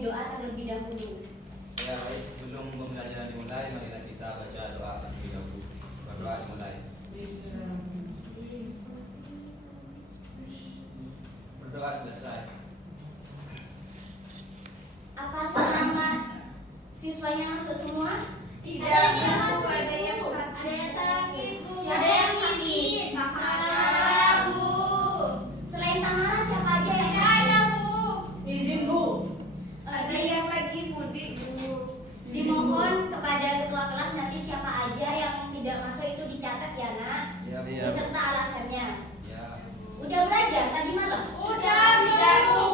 memberi doa terlebih dahulu. Ya baik, sebelum pembelajaran dimulai, marilah kita baca doa terlebih dahulu. Berdoa dimulai. Berdoa selesai. Apa selamat siswanya masuk semua? Tidak masuk, ada yang sakit, Bu. Siapa yang sakit? Tamara, Bu. Selain Tamara siapa aja yang sakit? Saya, Bu. Izin Bu. Ada yang lagi mudik, Bu. Dimohon kepada ketua kelas nanti siapa aja yang tidak masuk itu dicatat ya nak, Ya, beserta alasannya. ya. Udah belajar tadi malam? Udah, Bu.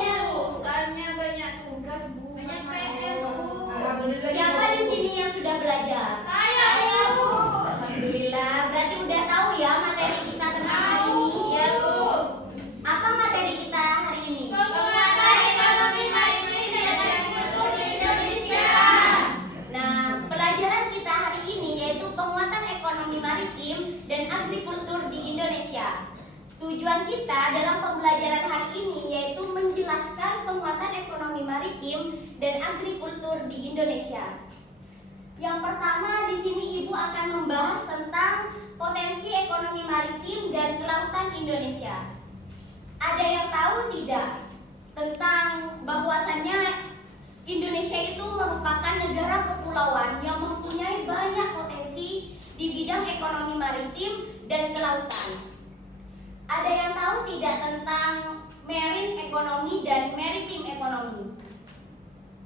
Soalnya banyak tugas, Bu. Banyak PR, Bu. Alhamdulillah. Siapa di sini yang sudah belajar? Saya, Bu. Alhamdulillah, berarti udah tahu ya materi kita tentang hari ini. Ya, Bu. Apa materi kita hari ini? Penguatan ekonomi maritim dan agrikultur di Indonesia. Nah, pelajaran kita hari ini yaitu penguatan ekonomi maritim dan agrikultur di Indonesia. Tujuan kita dalam pembelajaran hari ini yaitu menjelaskan penguatan ekonomi maritim dan agrikultur di Indonesia. Yang pertama di sini Ibu akan membahas tentang potensi ekonomi maritim dan kelautan Indonesia. Ada yang tahu tidak tentang bahwasannya Indonesia itu merupakan negara kepulauan yang mempunyai banyak potensi di bidang ekonomi maritim dan kelautan. Ada yang tahu tidak tentang marine ekonomi dan maritime ekonomi?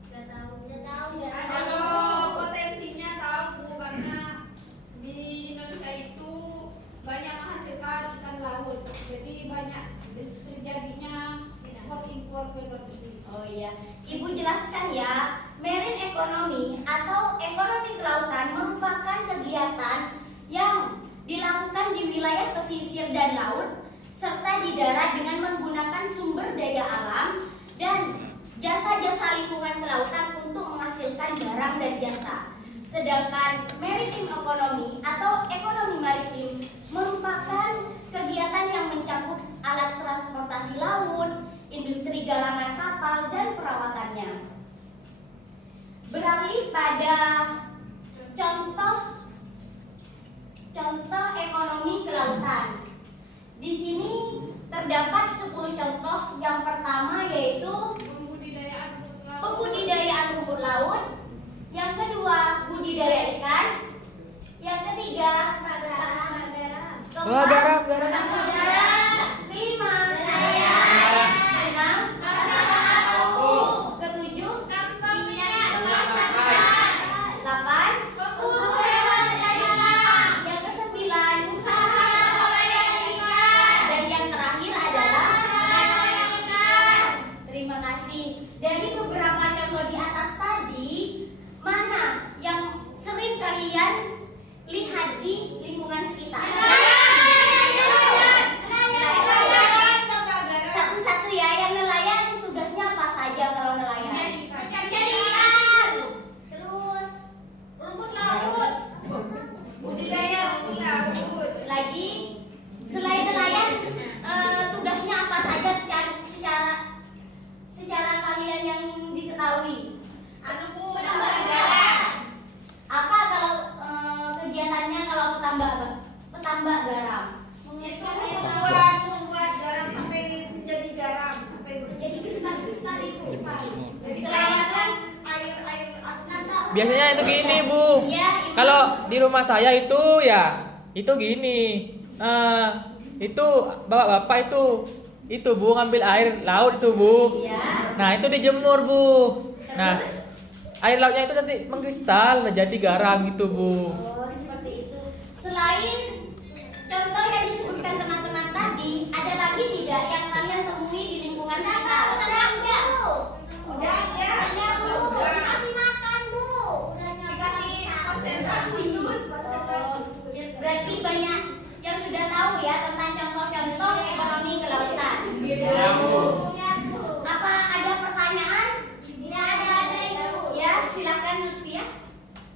Nggak tahu. Kalau potensinya tahu Bu, karena di Indonesia itu banyak menghasilkan ikan laut, jadi banyak terjadinya ekspor impor ke luar negeri. Oh iya, Ibu jelaskan ya. Marine ekonomi atau ekonomi kelautan merupakan kegiatan yang dilakukan di wilayah pesisir dan laut serta di darat dengan menggunakan sumber daya alam dan jasa-jasa lingkungan kelautan untuk menghasilkan barang dan jasa. Sedangkan maritime ekonomi atau ekonomi maritim merupakan kegiatan yang mencakup alat transportasi laut, industri galangan kapal, dan perawatannya. Beralih pada contoh ekonomi kelautan. Di sini terdapat 10 contoh. Yang pertama yaitu pembudidayaan rumput laut. Yang kedua, budidaya ikan. Yang ketiga, Oh, garam. kelima, enam, ketujuh, delapan, yang kesembilan, dan yang terakhir adalah terima kasih. Dari beberapa contoh di atas tadi, mana yang sering kalian lihat di lingkungan sekitar? Satu-satu ya, yang nelayan tugasnya apa saja kalau nelayan? Terus rumput laut. Budidaya rumput laut. Lagi selain nelayan, tugasnya apa saja secara kalian yang diketahui? Anu Bu, Apa kalau kegiatannya kalau petambak garam? itu membuat garam sampai menjadi garam, sampai Jadi kristal-kristal itu. Selain air asin. Biasanya itu gini Bu. Iya, Kalau di rumah saya itu ya itu gini. Itu bapak-bapak itu Bu ngambil air laut itu Bu. iya. Nah itu dijemur Bu. Nah Terus? air lautnya itu nanti mengkristal jadi garam gitu Bu. Oh, seperti itu. Selain contoh yang disebutkan teman-teman tadi, ada lagi tidak yang kalian temui di lingkungan sekitar? Udah aja. Kasih makan, Bu. Dikasih konsentrasi khusus, konsentrasi khusus. Berarti banyak yang sudah tahu ya tentang contoh-contoh ekonomi kelautan. Apa ada pertanyaan? Ya, silakan Lutfia.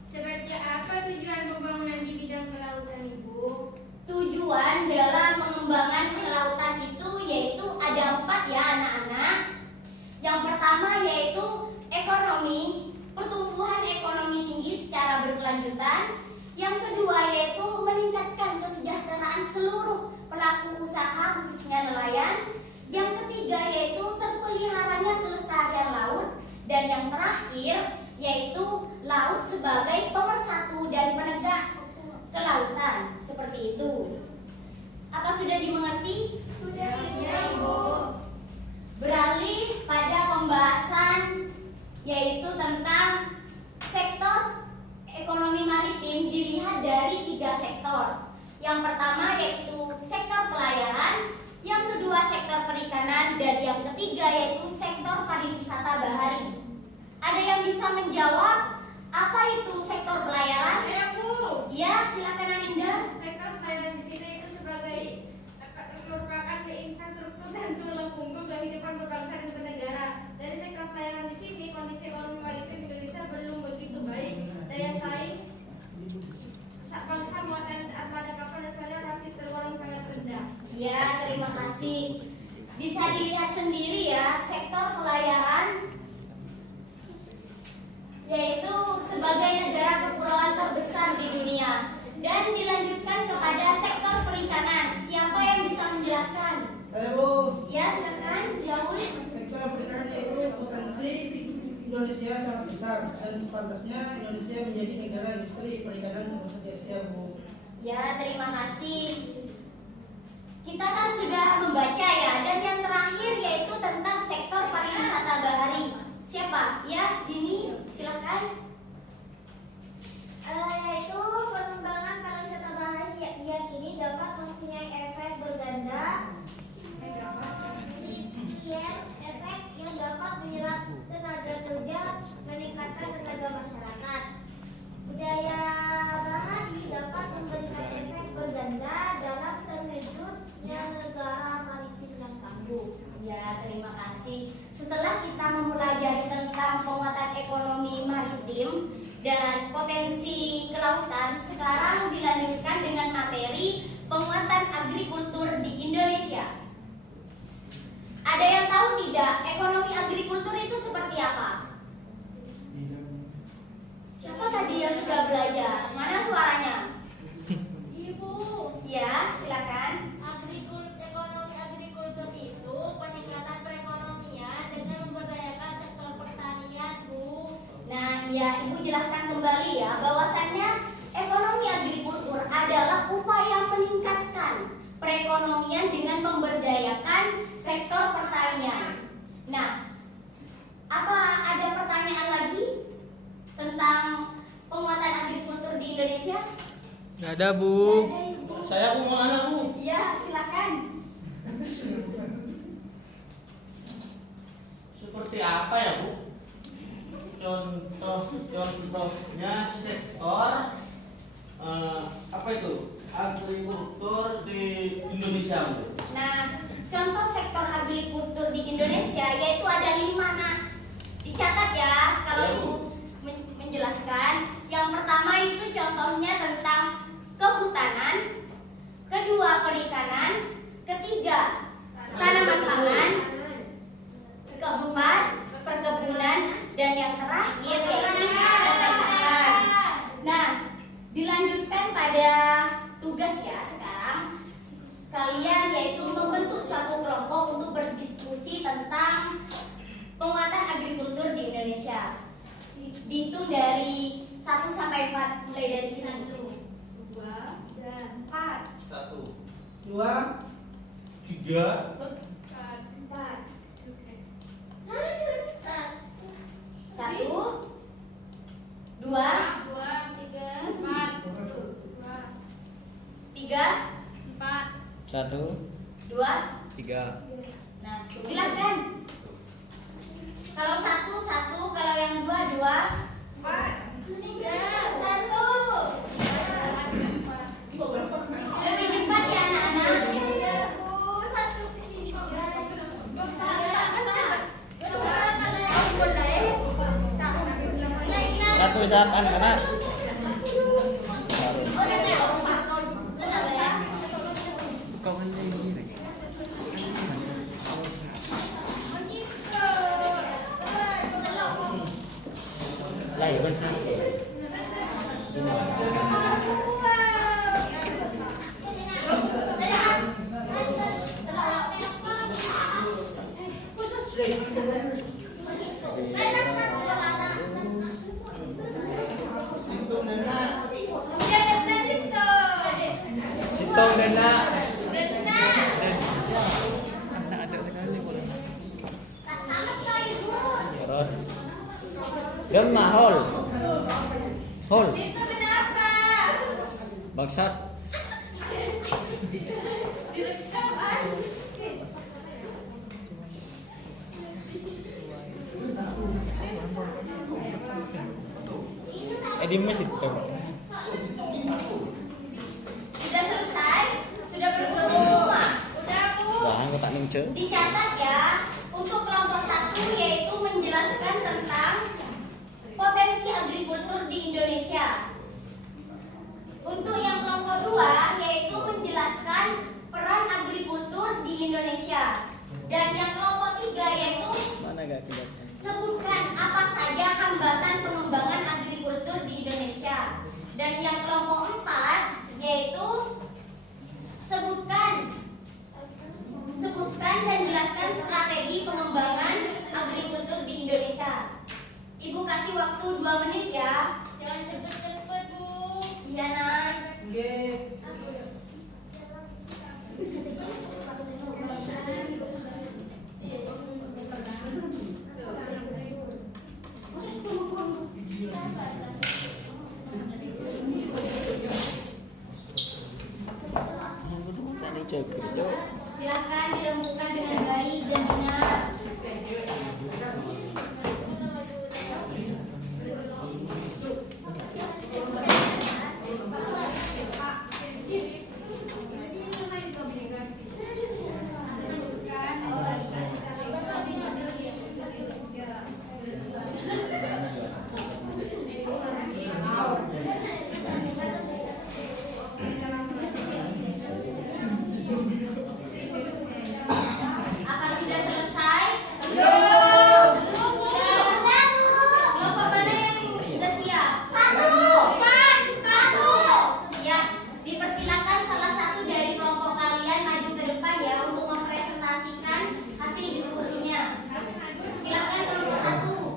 Seperti apa tujuan pembangunan di bidang kelautan, Ibu? Tujuan dalam mengembangkan kelautan itu yaitu berkelanjutan. Yang kedua yaitu meningkatkan kesejahteraan seluruh pelaku usaha khususnya nelayan. Yang ketiga yaitu terpeliharanya kelestarian laut. Dan yang terakhir yaitu laut sebagai pemersatu dan penegak kelautan. Seperti itu. Apa sudah dimengerti? Sudah, Ibu. Beralih pada pembahasan yaitu tentang sektor ekonomi maritim dilihat dari 3 sektor. Yang pertama yaitu sektor pelayaran, yang kedua sektor perikanan, dan yang ketiga yaitu sektor pariwisata bahari. Ada yang bisa menjawab apa itu sektor pelayaran? Bu. Ya, silakan Aninda. Sektor pelayaran di sini itu sebagai merupakan infrastruktur dan tulang punggung kehidupan berbangsa dan bernegara. Dari sektor pelayaran di sini, kondisi ekonomi maritim Indonesia belum begitu baik. Daya saing bangsa muatan armada kapal nasional masih tergolong sangat rendah. Ya, terima kasih. Bisa dilihat sendiri ya, sektor pelayaran yaitu sebagai negara kepulauan terbesar di dunia. Dan dilanjutkan kepada sektor perikanan. Siapa yang bisa menjelaskan? Bu, Ya, silakan, Ziaul. sektor perikanan itu potensi Indonesia sangat besar dan sepantasnya Indonesia menjadi negara industri perikanan terbesar di Asia, Bu. Ya, terima kasih. Kita kan sudah membaca ya. Dan yang terakhir yaitu tentang sektor pariwisata bahari. Siapa? Ya, Dini, silakan. Yaitu pengembangan pariwisata bahari diyakini dapat mempunyai efek berganda, efek yang dapat menyerap tenaga kerja, meningkatkan tenaga masyarakat. Budaya bahari dapat memberikan efek berganda dalam terwujudnya negara maritim yang tangguh. Ya, terima kasih. Setelah kita mempelajari tentang penguatan ekonomi maritim dan potensi kelautan, sekarang dilanjutkan dengan materi penguatan agrikultur di Indonesia. Ada yang tahu tidak ekonomi agrikultur itu seperti apa? Siapa tadi yang sudah belajar? Mana suaranya? Ibu, Ya, silakan. ekonomi agrikultur itu peningkatan perekonomian dengan memberdayakan sektor pertanian, Bu. Nah, iya, Ibu jelaskan kembali ya, bahwasannya ekonomi agrikultur adalah upaya meningkatkan perekonomian dengan memberdayakan sektor pertanian. Nah, apa ada pertanyaan lagi tentang penguatan agrikultur di Indonesia? Nggak ada, Bu. Ada, Ibu. Saya mau nanya, Bu. Iya, silakan. Seperti apa ya, Bu? Contohnya sektor apa itu agrikultur di Indonesia, Bu? Nah, contoh sektor agrikultur di Indonesia yaitu ada 5, nak. Dicatat ya kalau Ya, Ibu Bu. menjelaskan. Yang pertama itu contohnya tentang kehutanan, kedua perikanan, ketiga tanaman pangan, keempat perkebunan, dan yang terakhir yaitu peternakan. Nah, dilanjutkan pada tugas ya sekarang. Kalian yaitu membentuk suatu kelompok untuk berdiskusi tentang penguatan agrikultur di Indonesia. Dihitung dari 1 sampai 4, mulai dari sini itu. 2 dan 4. 1, 2, 3, 4. 1, 2, 3, 1, 2. 3. Nah, silakan. Kalau 1, kalau yang 2. 1. Lebih cepat ya anak-anak. Satu isapan anak. Lah, iya kan satu. Dan mahal. Hol. Itu kenapa? Bangsat. Direkam kan? Di mes itu. Sudah selesai? Sudah berkumpul semua? Udah, Bu. Wah, aku tak nince. Dicatat ya, untuk kelompok 1 yaitu menjelaskan tentang potensi agrikultur di Indonesia. Untuk yang kelompok 2 yaitu menjelaskan peran agrikultur di Indonesia. Dan yang kelompok 3 yaitu Mana gak kelihatan? sebutkan apa saja hambatan pengembangan agrikultur di Indonesia. Dan yang kelompok 4 yaitu sebutkan dan jelaskan strategi pengembangan agrikultur di Indonesia. Ibu kasih waktu 2 menit ya. Jangan cepet-cepet, Bu. Iya, Nak. Oke. Silakan dirembukkan dengan baik dan benar. Apa sudah selesai? Belum. Kelompok mana yang sudah siap? Satu. Ya, dipersilakan salah satu dari kelompok kalian maju ke depan ya untuk mempresentasikan hasil diskusinya. Silakan kelompok 1.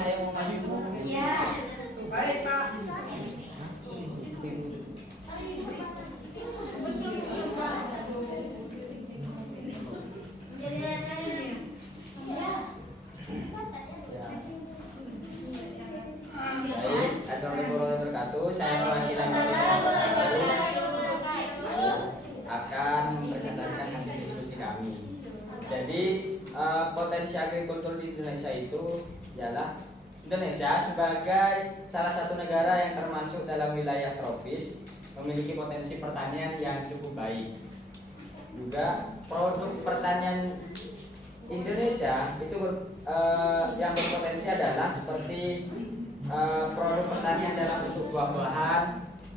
Saya mau maju. Ya. Baik, Pak. Baik, assalamualaikum warahmatullahi wabarakatuh. Saya mewakili akan mempresentasikan hasil diskusi kami. Jadi potensi agrikultur di Indonesia itu ialah Indonesia sebagai salah satu negara yang termasuk dalam wilayah tropis memiliki potensi pertanian yang cukup baik. Juga produk pertanian Indonesia itu yang berpotensi adalah seperti produk pertanian dalam bentuk buah-buahan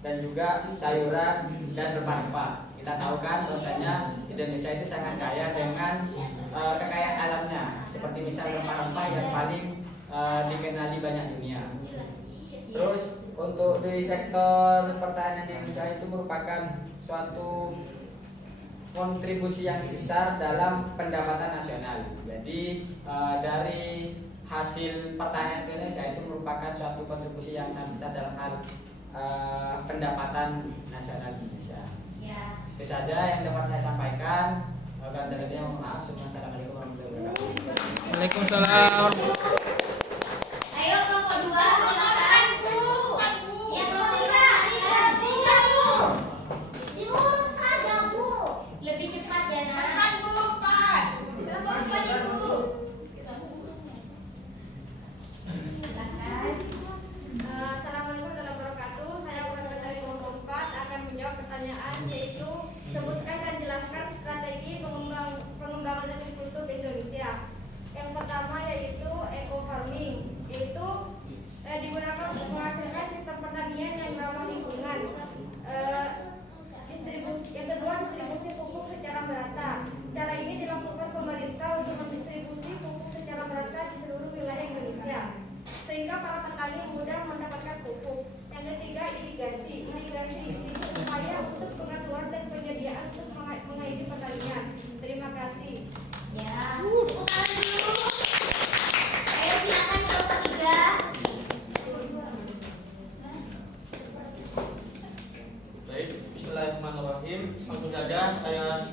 dan juga sayuran dan rempah-rempah. Kita tahu kan bahwasanya Indonesia itu sangat kaya dengan kekayaan alamnya, seperti misal rempah-rempah yang paling dikenali banyak dunia. Terus untuk di sektor pertanian di Indonesia itu merupakan suatu kontribusi yang besar dalam pendapatan nasional. Jadi dari hasil pertanian Indonesia itu merupakan suatu kontribusi yang sangat besar dalam hal pendapatan nasional Indonesia. Ya. Itu saja yang dapat saya sampaikan. Mohon maaf. Assalamualaikum warahmatullahi wabarakatuh. Waalaikumsalam. Ayo kelompok 2 silakan. Ya, kelompok 3. Bu. Diurut saja, Bu. Lebih cepat ya, Nak. Kelompok 4 Ibu. Silakan. Assalamualaikum warahmatullahi wabarakatuh. Saya Muhammad dari kelompok 4 akan menjawab pertanyaan, yaitu sebutkan dan jelaskan strategi pengembangan agrikultur di Indonesia. Yang pertama yaitu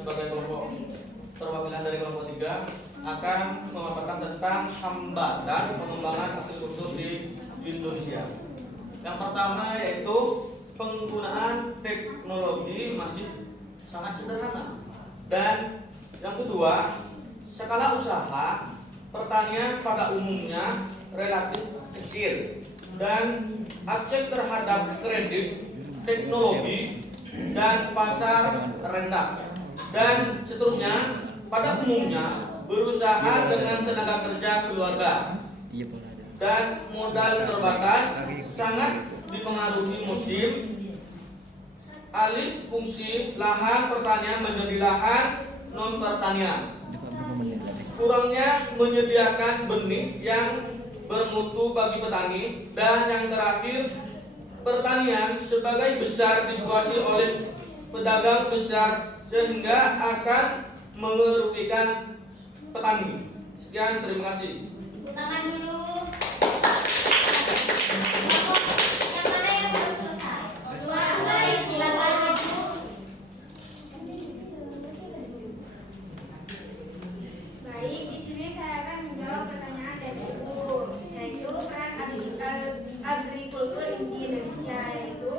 sebagai kelompok perwakilan dari kelompok 3 akan memaparkan tentang hambatan pengembangan agrikultur di Indonesia. Yang pertama yaitu penggunaan teknologi masih sangat sederhana, dan yang kedua, skala usaha pertanian pada umumnya relatif kecil dan akses terhadap kredit, teknologi, dan pasar rendah. Dan seterusnya, pada umumnya berusaha dengan tenaga kerja keluarga dan modal terbatas, sangat dipengaruhi musim, alih fungsi lahan pertanian menjadi lahan non pertanian, kurangnya menyediakan benih yang bermutu bagi petani, dan yang terakhir, pertanian sebagai besar dikuasai oleh pedagang besar sehingga akan merugikan petani. Sekian, terima kasih. Tangan dulu. Yang mana yang belum selesai? Dua, silakan Ibu. Baik, di sini saya akan menjawab pertanyaan dari Ibu, yaitu peran agrikultur di Indonesia, yaitu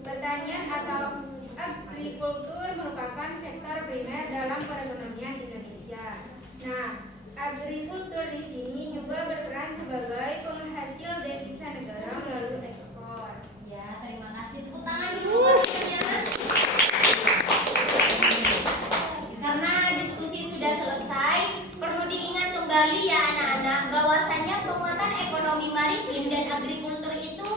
pertanian atau agrikultur merupakan sektor primer dalam perekonomian Indonesia. Nah, agrikultur di sini juga berperan sebagai penghasil devisa negara melalui ekspor. Ya, terima kasih. Tepuk tangan dulu waktunya. Karena diskusi sudah selesai, perlu diingat kembali ya anak-anak, bahwasannya penguatan ekonomi maritim dan agrikultur itu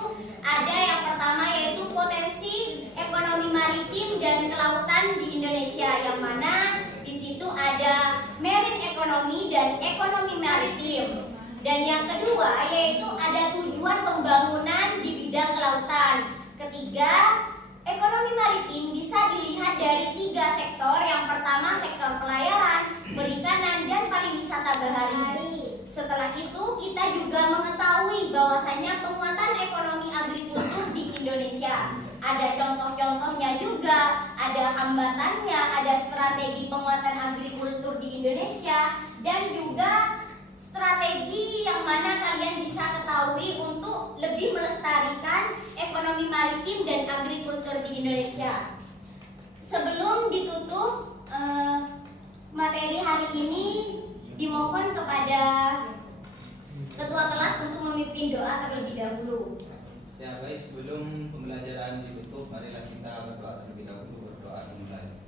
ada yang pertama yaitu potensi ekonomi maritim dan kelautan di Indonesia, yang mana di situ ada marine ekonomi dan ekonomi maritim. Dan yang kedua yaitu ada tujuan pembangunan di bidang kelautan. Ketiga, ekonomi maritim bisa dilihat dari 3 sektor. Yang pertama sektor pelayaran, perikanan, dan pariwisata bahari. Setelah itu kita juga mengetahui bahwasannya penguatan ekonomi agrikultur di Indonesia ada contoh-contohnya juga, ada hambatannya, ada strategi penguatan agrikultur di Indonesia, dan juga strategi yang mana kalian bisa ketahui untuk lebih melestarikan ekonomi maritim dan agrikultur di Indonesia. Sebelum ditutup materi hari ini, dimohon kepada ketua kelas untuk memimpin doa terlebih dahulu. Ya baik, sebelum pembelajaran ditutup, marilah kita berdoa terlebih dahulu. Berdoa dimulai.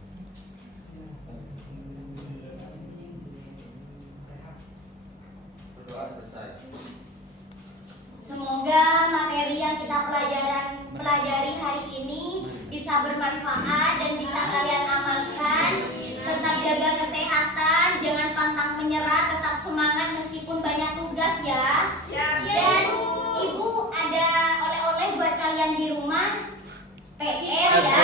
Berdoa selesai. Semoga materi yang kita pelajari hari ini bisa bermanfaat dan bisa kalian amalkan. Tetap jaga kesehatan, jangan pantang menyerah, tetap semangat meskipun banyak tugas ya. Dan Ibu ada oleh-oleh buat kalian di rumah, PR ya.